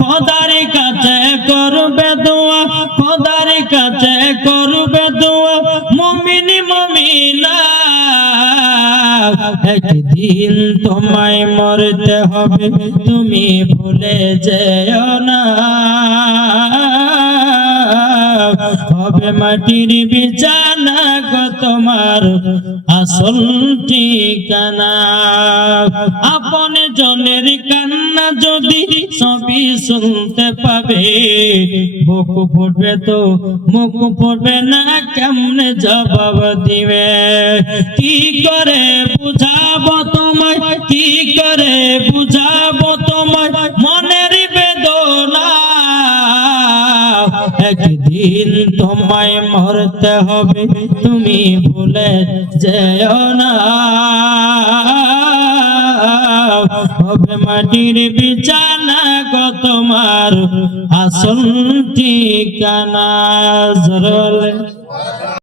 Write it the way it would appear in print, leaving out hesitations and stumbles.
খোদার কাছে করবে দোয়া, খোদার কাছে করবে দোয়া মুমিন মুমিনা। একদিন তোমায় মরতে হবে, তুমি ভুলে যেও না। হবে মাটির বিছানা গো তোমার আসল ঠিকানা। আপন জনের কান্না যদি সবই শুনতে পাবে, বুক ফুটবে তো মুখ ফুটবে না, কেমনে জবাব দিবে? কি করে বুঝাবো তোমায়, কি করে বুঝাবো তোমায় মনের বেদনা? একদিন তোমায় মরতে হবে, তুমি ভুলে যেও না। হবে মাটির বিছানা গো তোমার আসল ঠিকানা।